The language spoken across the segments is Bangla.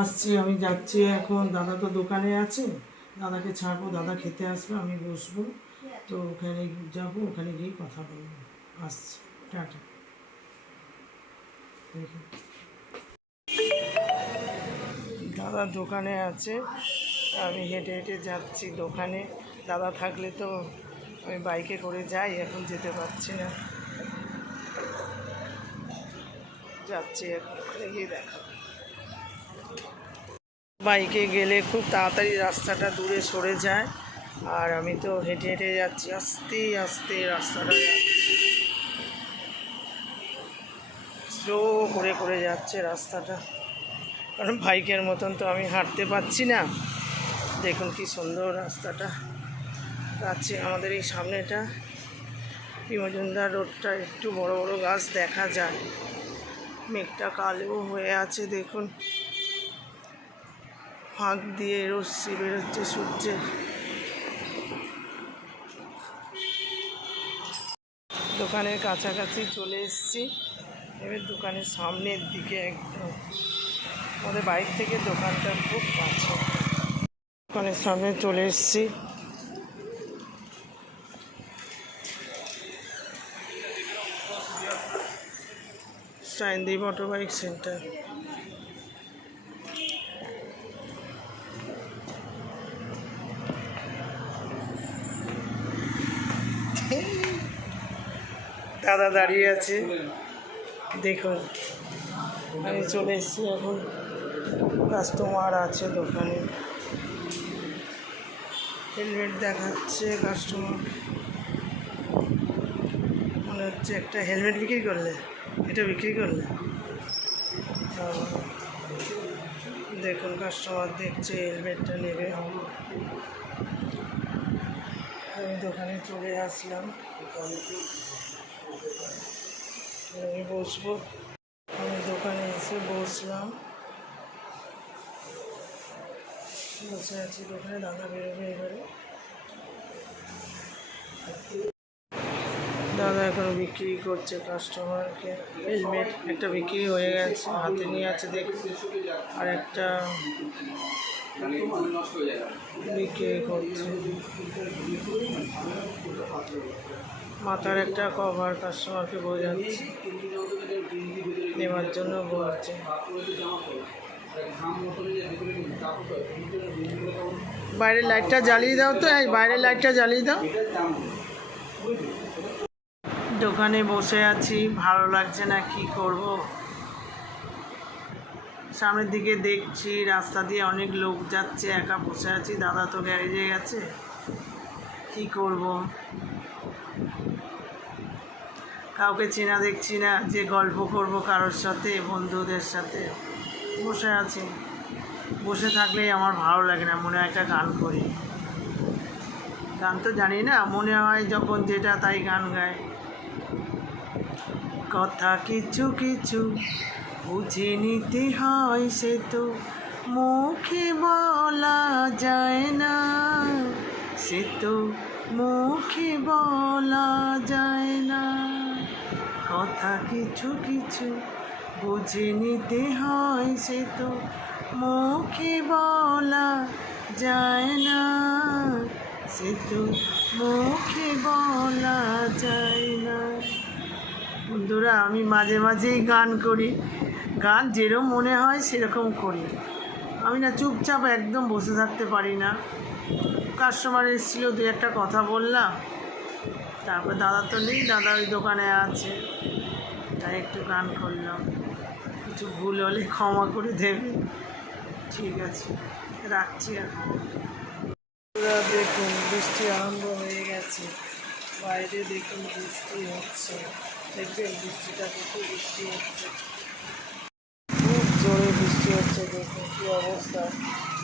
আসছি, আমি যাচ্ছি এখন। দাদা তো দোকানে আছে, দাদাকে ছাড়বো, দাদা খেতে আসবে, আমি বসবো। তো ওখানে যাবো, ওখানে গিয়ে কথা বলবো। আসছি, টাটা। দেখি দাদা দোকানে আছে, আমি হেঁটে হেঁটে যাচ্ছি দোকানে। দাদা থাকলে তো আমি বাইকে করে যাই, এখন যেতে পারছি না। যাচ্ছি এখন, ওখানে গিয়ে দেখা। বাইকে গেলে খুব তাড়াতাড়ি রাস্তাটা দূরে সরে যায়, আর আমি তো হেঁটে হেঁটে যাচ্ছি, আস্তে আস্তে রাস্তাটা যাচ্ছি, স্লো করে করে যাচ্ছে রাস্তাটা, কারণ বাইকের মতন তো আমি হাঁটতে পারছি না। দেখুন কি সুন্দর রাস্তাটা যাচ্ছে আমাদের এই সামনেটা। পি মজুমদার রোডটা, একটু বড় বড় গাছ দেখা যায়, মেঘটা কালো হয়ে আছে, দেখুন ফাঁক দিয়ে রশ্মি বেরোচ্ছে সূর্যের। দোকানের কাছাকাছি চলে এসেছি, এবার দোকানের সামনের দিকে একদম, আমাদের বাইক থেকে দোকানটা খুব কাছে। দোকানের সামনে চলে এসেছি, সাইনদীপ অটোবাইক সেন্টার। দাদা দাঁড়িয়ে আছে, দেখুন আমি চলে এসেছি এখন, কাস্টমার আছে দোকানে, হেলমেট দেখাচ্ছে কাস্টমার, মনে হচ্ছে একটা হেলমেট বিক্রি করলে, এটা বিক্রি করলে। দেখুন কাস্টমার দেখছে, হেলমেটটা নেবে। আমি দোকানে চলে আসলাম, আমি বসবো, আমি দোকানে এসে বসলাম, বসে আছি দোকানে। দাদা বেরোবে এবারে, দাদা এখন বিক্রি করছে কাস্টমারকে হেলমেট। একটা বিক্রি হয়ে গেছে, হাতে নিয়ে আছে দেখুন, আর একটা বিক্রি করছে। মাথার একটা কভার কাস্টমারকে বোঝাচ্ছে, নেওয়ার জন্য বলছে। বাইরের লাইটটা জ্বালিয়ে দাও তো, এই বাইরের লাইটটা জ্বালিয়ে দাও। দোকানে বসে আছি, ভালো লাগছে না, কি করব। সামনের দিকে দেখছি রাস্তা দিয়ে অনেক লোক যাচ্ছে, একা বসে আছি। দাদা তো গ্যারেজে গেছে, কি করব। কাউকে চেনা দেখছি না যে গল্প করব কারোর সাথে, বন্ধুদের সাথে। বসে আছি, বসে থাকলেই আমার ভালো লাগে না, মনে হয় একটা গান করি। গান তো জানি না, মনে হয় যখন যেটা তাই গান গায়। কথা কিছু কিছু বুঝে নিতে হয়, সে তো মুখে বলা যায় না, সে তো মুখে বলা যায় না। কথা কিছু কিছু বুঝে নিতে হয়, সে তো মুখে বলা যায় না, সে তো মুখে বলা যায় না। বন্ধুরা, আমি মাঝে মাঝেই গান করি, গান যেরকম মনে হয় সেরকম করি। আমি না চুপচাপ একদম বসে থাকতে পারি না। কাস্টমার এসেছিলো, দু একটা কথা বললাম, তারপর দাদা তো নেই, দাদা ওই দোকানে আছে, তাই একটু গান করলাম। কিছু ভুল হলে ক্ষমা করে দেবে, ঠিক আছে, রাখছি এখন। দেখুন বৃষ্টি আরম্ভ হয়ে গেছে, বাইরে দেখুন বৃষ্টি হচ্ছে, দেখবেন বৃষ্টিটা কত বৃষ্টি হচ্ছে, খুব জোরে বৃষ্টি হচ্ছে। দেখুন কী অবস্থা,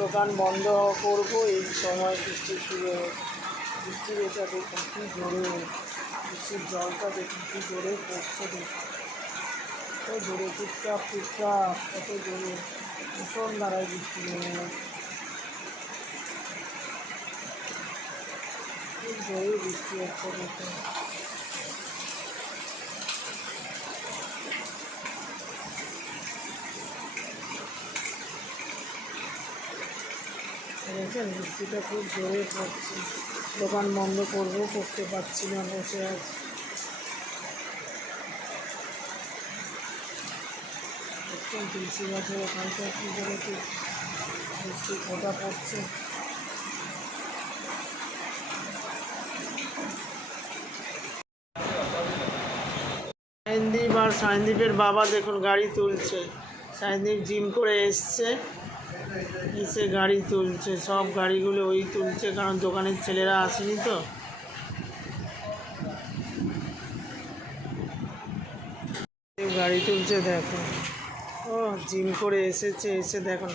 দোকান বন্ধ করবো এই সময় বৃষ্টি শুরু হয়েছে। বৃষ্টির এটা দেখুন কী জোরে, বৃষ্টির জলটা দেখুন কী জোরে পড়ছে, দেখুন কত জোরে, টুকটাপ টুকটাপ কত জোরে, ভীষণ ধারায় বৃষ্টি নেমে গেছে, খুব জোরে বৃষ্টি হচ্ছে দেখুন। দেখেন বৃষ্টিটা খুব জোরে পড়ছে, দোকান বন্ধ করবো, করতে পারছি না, বসে আছি। দেখছেন তুলসী গাছের ওখানটা কী করে কি বৃষ্টি ফোঁটা পড়ছে। সায়নদীপ আর সায়নদীপের বাবা দেখুন গাড়ি তুলছে। সায়নদীপ জিম করে এসছে, এসে গাড়ি তুলছে, সব গাড়িগুলো ওই তুলছে, কারণ দোকানের ছেলেরা আসেনি তো। গাড়ি তুলছে দেখো, ও জিম করে এসেছে, এসে দেখুন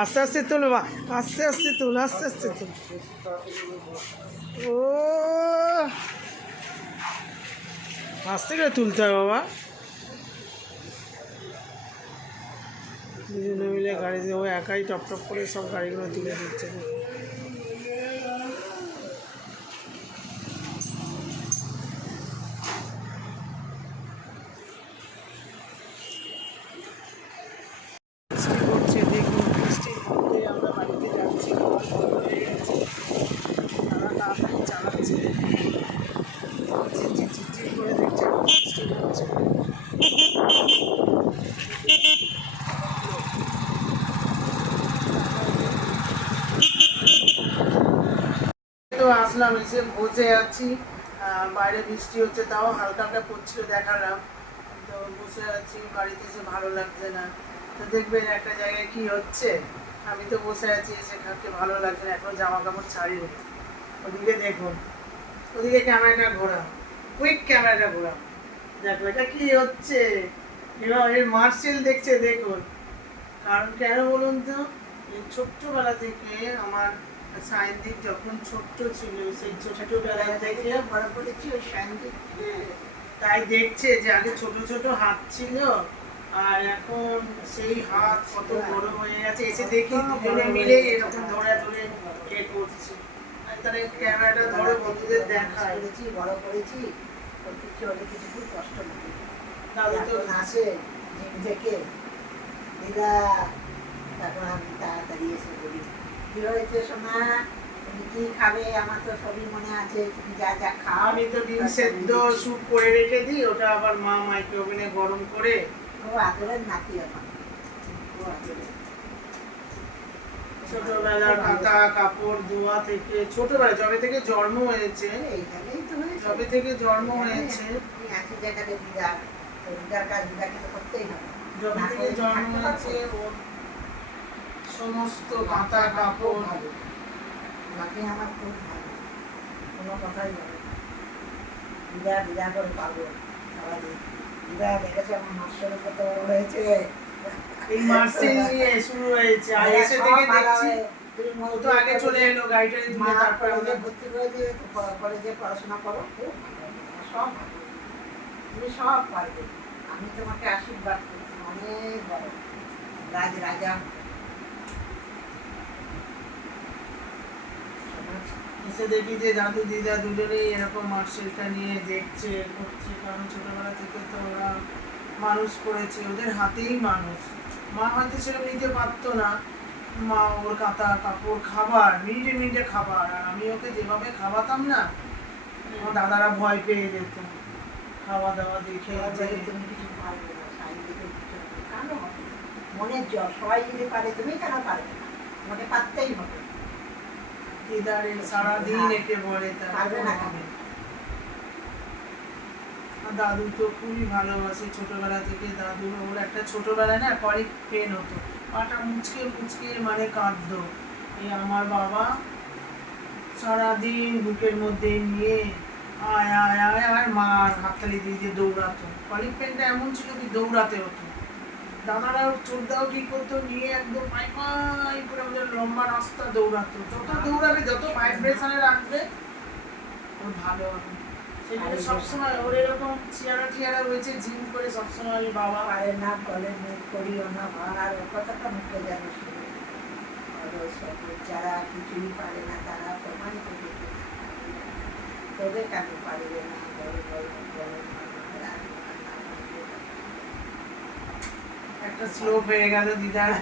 আস্তে আস্তে তোল, আস্তে আস্তে তোল, আস্তে আস্তে তোল। ও আস্তে করে তুলতে হয় বাবা। দুজনে মিলে গাড়ি দিয়ে ও একাই টপ টপ করে সব গাড়িগুলো তুলে দিচ্ছে। বৃষ্টি পড়ছে দেখুন, বৃষ্টির মধ্যে আমরা বাড়িতে যাচ্ছি, তারা তাড়াতাড়ি চালাচ্ছে, ঝিরঝির ঝিরঝির করে দেখছে বৃষ্টি পড়ছে। তো আসলাম, এসে বসে আছি, বাইরে বৃষ্টি হচ্ছে, তাও হালকা হালকা পড়ছিল দেখালাম, তো বসে আছি, বাড়িতে এসে ভালো লাগছে না। তো দেখবেন একটা জায়গায় কি হচ্ছে, আমি তো বসে আছি, এসে থাকতে ভালো লাগছে না, এখনো জামা কাপড় ছাড়িনি। ওদিকে দেখুন, ওদিকে ক্যামেরাটা ঘোরাও, কুইক ক্যামেরাটা ঘোরাও, দেখো এটা কি হচ্ছে। এবার এর মার্সেল দেখছে দেখুন, কারণ কেন বলুন তো, এই ছোট্টবেলা থেকে আমার সায়নদীপ যখন ছোট্ট ছিল, সেই ছোট্টবেলা থেকে বড় করেছি ওই সায়নদীপ, তাই দেখছে যে আগে ছোট ছোট হাত ছিল, আর এখন সেই হাত কত বড় হয়ে গেছে। এসে দেখি দুজনে মিলে এরকম ধরে ধরে এ করছে। তাহলে ক্যামেরাটা ধরে বন্ধুদের দেখায়, বড় করেছি, কিছু হলে কিছু খুব কষ্ট লাগে। দাদু তো আসে জিম থেকে, দিদা, তারপর আমি তাড়াতাড়ি এসে বলি কি হয়েছে সোনা, তুমি কি খাবে, আমার তো সবই মনে আছে, তুমি যা যা খাও। আমি তো ডিম সেদ্ধ স্যুপ করে রেখে দিই, ওটা আবার মা মাইক্রোওভেনে গরম করে। ও আদরের নাতি আমার, ও আদরের। ছোটবেলার কাঁথা কাপড় ধোয়া থেকে, ছোটবেলা যবে থেকে জন্ম হয়েছে, এইখানেই তো হয়েছে, যবে থেকে জন্ম হয়েছে, তুমি আছে যেখানে দিদা, তো দিদার কাজ দিদাকে তো করতেই হবে। যবে থেকে জন্ম হয়েছে ওর সমস্ত কাঁথা কাপড়। মাকে আমার খুব ভালো, কোনো কথাই বলে দিদা দিদা করে পাবো সারাদিন। দিদা দেখেছে আমার মাস্টারের কত বড় হয়েছে, এই মার্সেল নিয়ে শুরু হয়েছে, আর এসে থেকে দেখছি ও তো আগে চলে এলো গাড়িটা তুলে, তারপরে ওদের ভর্তি করে দিয়ে কলেজে পড়াশোনা করো, খুব সব ভালো, তুমি সব পারবে, আমি তোমাকে আশীর্বাদ করছি, অনেক বড় রাজ রাজা। এসে দেখি যে দাদু দিদা দুজনেই এরকম মার্শালটা নিয়ে দেখছে করছে, কারণ ছোটবেলা থেকে তো ওরা মানুষ করেছে, ওদের হাতেই মানুষ। মা হয়তো সেরকম নিতে পারতো না, মা ওর কাঁথা কাপড় খাবার মিনিটে মিনিটে খাবার, আর আমি ওকে যেভাবে খাওয়াতাম না, আমার দাদারা ভয় পেয়ে যেত খাওয়া দাওয়া দেখে। তুমি কিছু পারবে না, সাইন্সে কিছু কেন হবে, মনের জ্বর, সবাই যদি পারে তুমি কেন পারবে না, তোমাকে পারতেই হবে। দিদারে সারাদিন একে বলে পারবে না কেন? দাদু তো খুবই ভালোবাসে ছোটবেলা থেকে। দাদু ওর একটা ছোটবেলায় না কলিক পেন হতো, পাটা মুচকে মুচকে মানে কাঁদতো। এই আমার বাবা সারাদিন বুকের মধ্যে নিয়ে আয় আয় আয় আয়, মার হাততালি দিয়ে দিয়ে দৌড়াতো। কলিক পেনটা এমন ছিল কি দৌড়াতে হতো। দাদারা চোরদাও কি করতো, নিয়ে একদম পাই পাই করে আমাদের লম্বা রাস্তা দৌড়াতো। যত দৌড়াবে, যত ভাইব্রেশনে রাখবে, ওর ভালো হবে। সেখানে সবসময় ওর এরকম চেয়ারা টিয়ারা রয়েছে, জিম করে সবসময় আমি বাবা পারে না বলে মুখ করিও না, আর ও কথাটা মুখে যেন শুনে, যারা কিছুই পারে না তারা তোমায় তো দেখে না, তবে কেন পারবে না, একটা স্লো হয়ে গেল দিদার।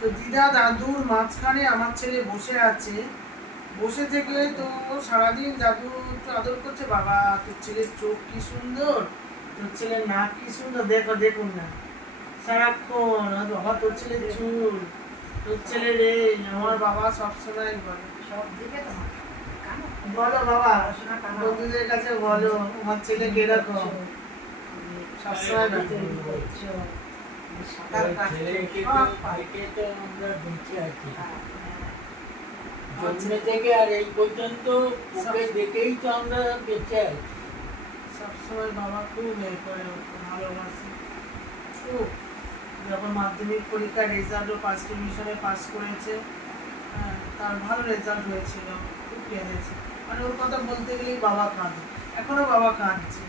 তো দিদা দাদুর মাঝখানে আমার ছেলে বসে আছে, বসে থেকে তো সারাদিন দাদু একটু আদর করছে, বাবা তোর ছেলের চোখ কি সুন্দর, তোর ছেলের নাক কি সুন্দর, দেখো দেখুন না সারাক্ষণ, আর বাবা তোর ছেলের চুল, তোর ছেলের এই, আমার বাবা সবসময় বলে। সব দিকে তোমার কানো বলো বাবা, পড়াশোনা কানো বন্ধুদের কাছে বলো আমার ছেলে কিরকম, সবসময় তৈরি করছো, সাঁতার কাটছো, ছেলেকে সব তো পারো। দেখে তো আমরা বেঁচে আছি। হ্যাঁ, জন্ম থেকে আর এই পর্যন্ত ওকে দেখেই তো আমরা বেঁচে আছি। সবসময় বাবা খুব এ করে ওকে ভালোবাসে খুব। যখন মাধ্যমিক পরীক্ষার রেজাল্টও ফার্স্ট ডিভিশনে পাস করেছে, হ্যাঁ, তার ভালো রেজাল্ট হয়েছিল, খুব কেঁদেছে, মানে ওর কথা বলতে গেলেই বাবা কাঁদে, এখনো বাবা কাঁদছে।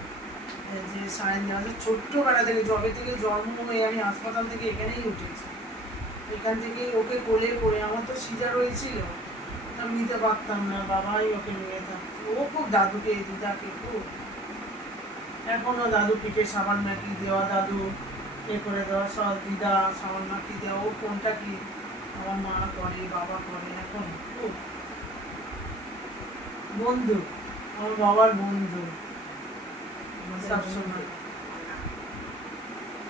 এই যে সায়ন আমাদের ছোট্টবেলা থেকে, জবে থেকে জন্ম হয়ে আমি হাসপাতাল থেকে এখানেই উঠেছি, এখান থেকেই ওকে কোলে করে, আমার তো সিজার হয়েছিল, আমি নিতে পারতাম না, বাবাই ওকে নিয়ে থাকতো। ও খুব দাদুকে, দিদাকে খুব, এখনো দাদু পিঠে সাবান মাখিয়ে দেওয়া, দাদু এ করে দেওয়া, সব দিদা সাবান মাখিয়ে দেওয়া, ও কোনটা কি আমার মা করে, বাবা করে, এখন খুব বন্ধু, আমার বাবার বন্ধু সবসময়।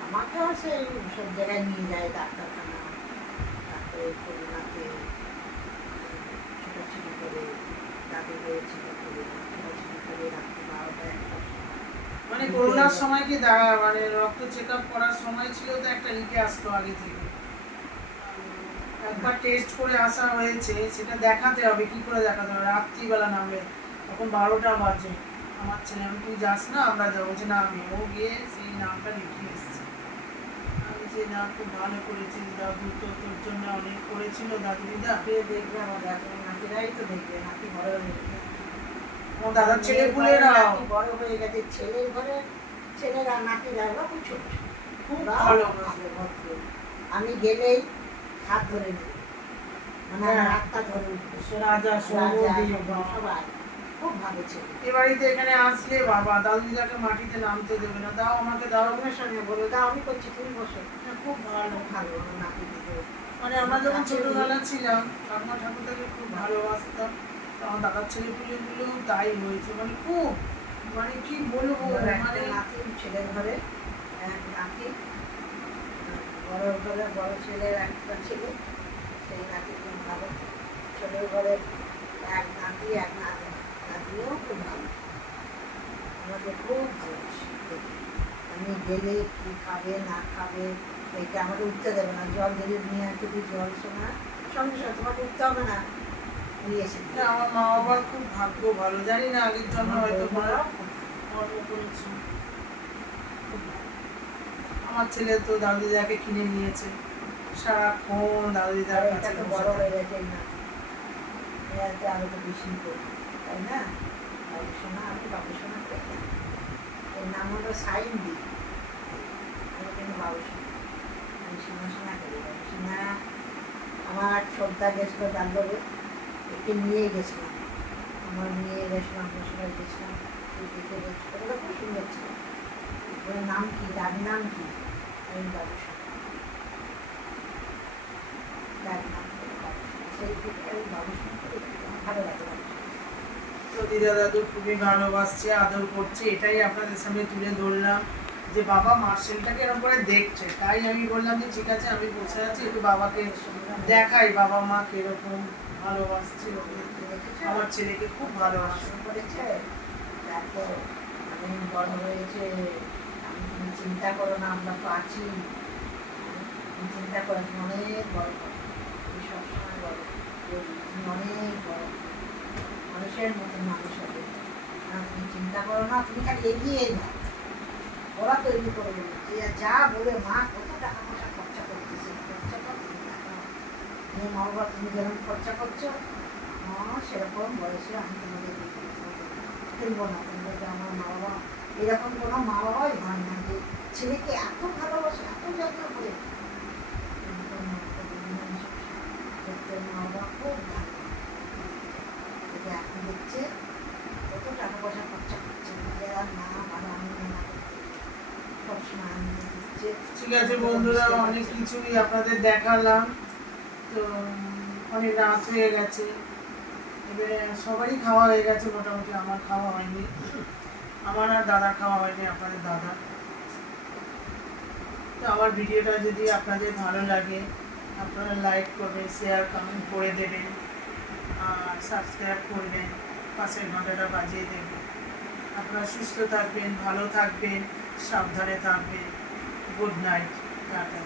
আমাকেও সেই সব জায়গায় নিয়ে যায়, ডাক্তারখানা, তারপরে করোনাতে ছোটাছুটি করে, দাদুকে ছোটাছুটি করে রাত্রি 12টা 1টার সময়। মানে করোনার সময় কি মানে রক্ত চেক আপ করার সময় ছিল, তো একটা লিখে আসতো আগে থেকে, একবার টেস্ট করে আসা হয়েছে, সেটা দেখাতে হবে, কি করে দেখাতে হবে, রাত্রিবেলা নামলে, তখন 12টা বাজে, আমার ছেলে আমি, তুই যাস না, আমরা যাবো, যে না আমি, ও গিয়ে সেই নামটা লিখে এসছে। আমি যে না, খুব ভালো করেছিস দাদু, তো তোর জন্য অনেক করেছিল দাদু দিদা। কে দেখবে আমার দাদু, নাতিরাই তো দেখবে, নাতি বড় হয়ে গেছে। আমার দাদার ছেলে মেয়ের পুলেরা ঘরে নাতি বড় হয়ে গেছে, ছেলের ঘরে ছেলেরা নাতিরা ওরা খুব ছোট ছোট। খুব ওরাও ভালো ভালো ভদ্র। আমি গেলেই হাত ধরে নেবে, মানে আমার হ্যাঁ। হাতটা ধরে উঠবে। রাজা সৌমদী, সবাই খুব ভালো ছিল। এ বাড়িতে এখানে আসলে বাবা দাদু দিদাকে মাটিতে নামতে দেবে না, দাও আমাকে দাও, সঙ্গে সঙ্গে বলে দাও আমি করছি, তুমি বসো। খুব ভালো। খুব ভালো আমার নাতি দুটো। মানে আমরা যখন ছোটবেলা ছিলাম, ঠাকুমা ঠাকুরদাকে খুব ভালোবাসতাম, তো আমার দাদার ছেলেপুলেগুলো তাই হয়েছে, মানে খুব, মানে কি বলবো, আমার একটা মানে নাতি, ছেলের ঘরে এক নাতি, বড় ঘরে বড় ছেলের একটা ছেলে, সেই নাতি খুব ভালো। ছেলের ঘরে এক নাতি, এক নাতিও খুব ভালো, আমাকে খুব ভালোবাসে। আমি গেলে কি খাবে না খাবে এটা আমাকে উঠতে দেবে না, জল দিলে নিয়ে আসতে দিই, জল শোনা সঙ্গে সঙ্গে তোমাকে উঠতে হবে না, নিয়ে এসে দিই। না, আমার মা বাবার খুব ভাগ্য ভালো, জানি না আগের জন্য হয়তো বড়রাও খুব কর্ম করেছি। আমার ছেলে তো দাদু দিদাকে কিনে নিয়েছে, সারাক্ষণ দাদু দিদার ভালো। কাছে এটা তো বসে বড় থাকে। হয়ে গেছে এই নাতি, এতে আরো তো বেশি করি, তাই না? বাবু সোনা, আমি বাবু সোনা পেতে, এর নাম হলো সাইন দি, আমি কিন্তু বাবু সোনা, আমি সোনা সোনা করি। বাবু সোনা আমার শ্রদ্ধা গেছিলো ডাল্লবে, একে নিয়ে গেছিলাম, আমার নিয়ে গেছিলাম, বসুরায় গেছিলাম, তুই দেখে দেখছিল, ওটা খুব সুন্দর ছিল। ওর নাম কি, ডাক নাম কি? আমি বাবু সোনা, ডাক নাম করে বাবু সোনা। সেই থেকে আমি বাবু সোনা করি, আমার ভালো লাগে বাবু সোনা। তো দিদা দাদু খুবই ভালোবাসছে, আদর করছে, এটাই আপনাদের সামনে তুলে ধরলাম, যে বাবা মার্শেলটাকে এরকম করে দেখছে, তাই আমি বললাম যে ঠিক আছে আমি বসে আছি, একটু বাবাকে দেখাই বাবা মা কিরকম ভালোবাসছে ওকে। আমার ছেলেকে খুব ভালোবাসে। পড়াশোনা করেছে, তারপর আমি বড় হয়েছে, আমি তুমি চিন্তা করো না, আমরা তো আছি, তুমি চিন্তা করো, তুমি অনেক বড় করো, তুমি সবসময় বড়, তুমি অনেক বড়, মানুষের মতন মানুষ হবে না, তুমি চিন্তা করো না, তুমি খালি এগিয়ে যাও, ওরা তৈরি করে দেবে। যে যা বলে মা কত টাকা পয়সা খরচা করতেছে, খরচা করতে মা বাবা, তুমি যেরকম খরচা করছো সেরকম বয়সে আমি তোমাদের ফেলবো না, তোমাদের আমার মা বাবা এরকম কোনো মা বাবাই হয় না যে ছেলেকে এত ভালোবাসে, এত যত্ন করে। মা বাবা খুব ভালো, যে এখন দেখছে কত টাকা পয়সা খরচা করছে, আর মা ভালো আনন্দ না করতে সবসময় আনন্দ দিচ্ছে। ঠিক আছে বন্ধুরা, অনেক কিছুই আপনাদের দেখালাম, তো অনেক রাত হয়ে গেছে, এবারে সবারই খাওয়া হয়ে গেছে মোটামুটি, আমার খাওয়া হয়নি, আমার আর দাদা খাওয়া হয়নি, আপনাদের দাদা। তো আমার ভিডিওটা যদি আপনাদের ভালো লাগে আপনারা লাইক করবেন, শেয়ার কমেন্ট করে দেবেন, আর সাবস্ক্রাইব করবেন, পাশের ঘন্টাটা বাজিয়ে দেবেন। আপনারা সুস্থ থাকবেন, ভালো থাকবেন, সাবধানে থাকবেন। Good night, tata.